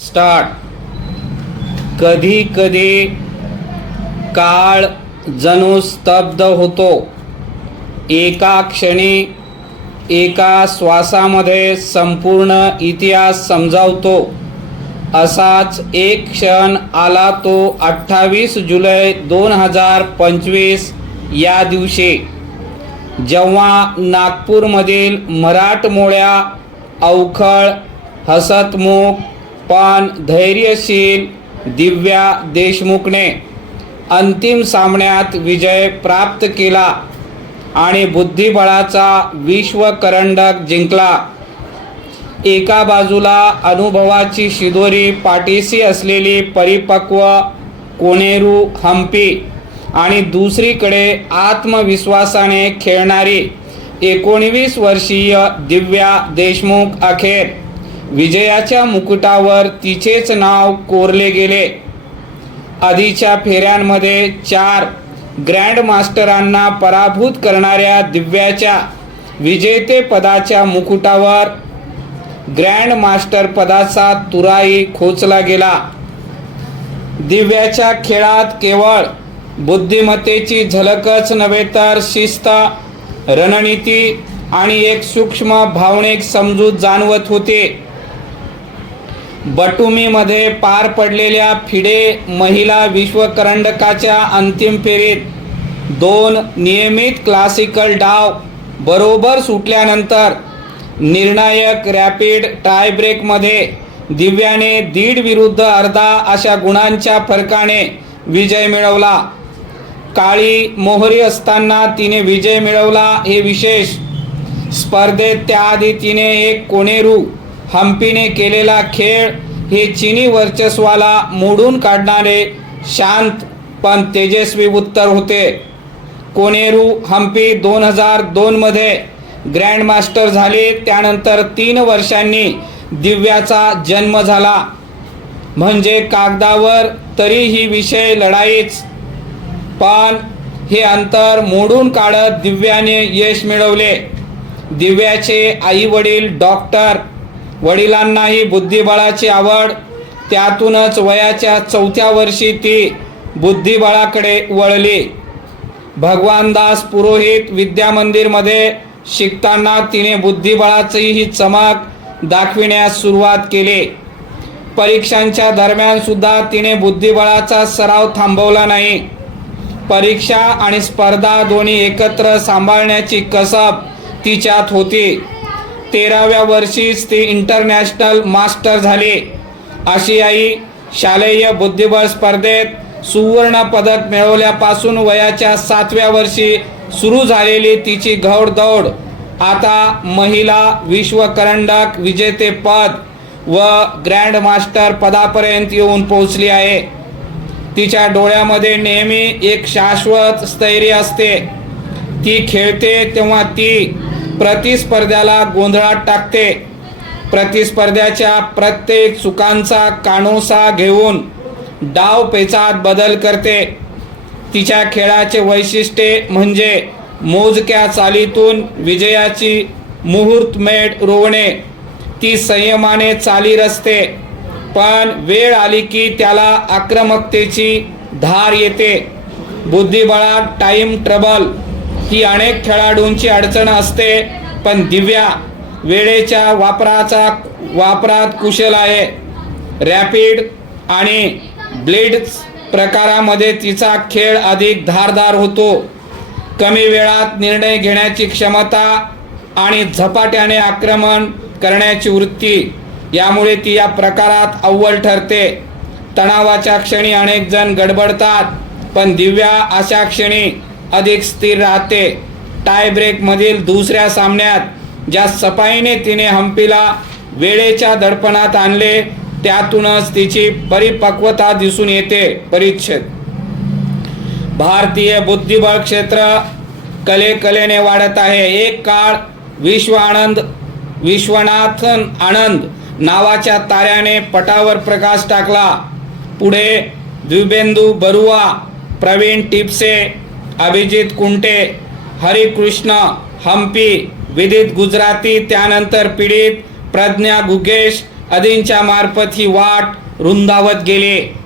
Start. कधी कधी काळ जणू स्तब्ध होतो. एका क्षणी एका श्वासामध्ये संपूर्ण इतिहास समजावतो. असाच एक क्षण आला तो 28 जुलै 2025 या दिवशी, जेव्हा नागपूरमधील मराठमोळ्या अवखळ हसतमुख पण धैर्यशील दिव्या देशमुखने अंतिम सामन्यात विजय प्राप्त केला आणि बुद्धिबळाचा विश्वकरंडक जिंकला. एका बाजूला अनुभवाची शिदोरी पाठीशी असलेली परिपक्व कोनेरू हम्पी आणि दुसरीकडे आत्मविश्वासाने खेळणारी 19 वर्षीय दिव्या देशमुख. अखेर विजयाच्या मुकुटावर तिचेच नाव कोरले गेले. आधीच्या फेऱ्यांमध्ये 4 ग्रँड मास्टरांना पराभूत करणाऱ्या दिव्याच्या विजेतेपदाच्या मुकुटावर ग्रँड मास्टर पदाचा तुराई खोचला गेला. दिव्याच्या खेळात केवळ बुद्धिमत्तेची झलकच नव्हे तर शिस्त, रणनीती आणि एक सूक्ष्म भावनिक समजूत जाणवत होते. बटुमीमध्ये पार पडलेल्या फिडे महिला विश्वकरंडकाच्या अंतिम फेरीत 2 नियमित क्लासिकल डाव बरोबर सुटल्यानंतर निर्णायक रॅपिड टायब्रेकमध्ये दिव्याने 1.5 विरुद्ध अर्धा अशा गुणांच्या फरकाने विजय मिळवला. काळी मोहरी असताना तिने विजय मिळवला हे विशेष. स्पर्धेत त्याआधी तिने एक कोनेरू हम्पीने केलेला खेळ हे चीनी वर्चस्वाला मोडून काढणारे शांत पण तेजस्वी उत्तर होते. कोनेरू हम्पी 2002 मध्ये ग्रँड मास्टर झाले. त्यानंतर 3 वर्षांनी दिव्याचा जन्म झाला. म्हणजे कागदावर तरीही विषय लढाईच, पण हे अंतर मोडून काढत दिव्याने यश मिळवले. दिव्याचे आई वडील डॉक्टर. वडिलांनाही बुद्धिबळाची आवड. त्यातूनच वयाच्या 4थ्या वर्षी ती बुद्धिबळाकडे वळली. भगवानदास पुरोहित विद्या मंदिरमध्ये शिकताना तिने बुद्धिबळाचीही चमक दाखविण्यास सुरुवात केली. परीक्षांच्या दरम्यान सुद्धा तिने बुद्धिबळाचा सराव थांबवला नाही. परीक्षा आणि स्पर्धा दोन्ही एकत्र सांभाळण्याची कसब तिच्यात होती. 13व्या वर्षीच ती इंटरनॅशनल मास्टर झाली. आशियाई शालेय बुद्धिबळ स्पर्धेत सुवर्ण पदक मिळवल्यापासून वयाच्या 7व्या वर्षी सुरू झालेली तिची घौडदौड आता महिला विश्वकरंडक विजेतेपद व ग्रँड मास्टर पदापर्यंत येऊन पोहोचली आहे. तिच्या डोळ्यामध्ये नेहमी एक शाश्वत स्थैर्य असते. ती खेळते तेव्हा ती प्रतिस्पर्ध्याला गोंधळात टाकते. प्रतिस्पर्ध्याच्या प्रत्येक चुकांचा कानोसा घेऊन डाव पेचात बदल करते. तिच्या खेळाचे वैशिष्ट्य म्हणजे मोजक्या चालीतून विजयाची मुहूर्तमेढ रोवणे. ती संयमाने चाली रचते, पण वेळ आली की त्याला आक्रमकतेची धार येते. बुद्धिबळात टाइम ट्रबल ही अनेक खेळाडूंची अडचण असते, पण दिव्या वेळेच्या वापरात कुशल आहे. रॅपिड आणि ब्लिट्झ प्रकारामध्ये तिचा खेळ अधिक धारदार होतो. कमी वेळात निर्णय घेण्याची क्षमता आणि झपाट्याने आक्रमण करण्याची वृत्ती यामुळे ती या प्रकारात अव्वल ठरते. तणावाच्या क्षणी अनेक जण गडबडतात, पण दिव्या अशा क्षणी अधिक स्थिर राहते. टाय ब्रेकमधील दुसऱ्या सामन्यात ज्या सफाईने तिने हम्पीला वेळेच्या दडपणात आणले त्यातूनच तिची परिपक्वता दिसून येते. परिच्छेद. भारतीय बुद्धिबळ क्षेत्र कलेने वाढत आहे. एक काळ विश्वनाथन आनंद नावाच्या ताऱ्याने पटावर प्रकाश टाकला. पुढे द्विबेंदू बरुआ, प्रवीण टिपसे, अभिजित कुंटे, हरिकृष्ण हम्पी, विदित गुजराती, त्यानंतर पीडित प्रज्ञा गुगेश आदींच्या मार्फत ही वाट रुंदावत गेले.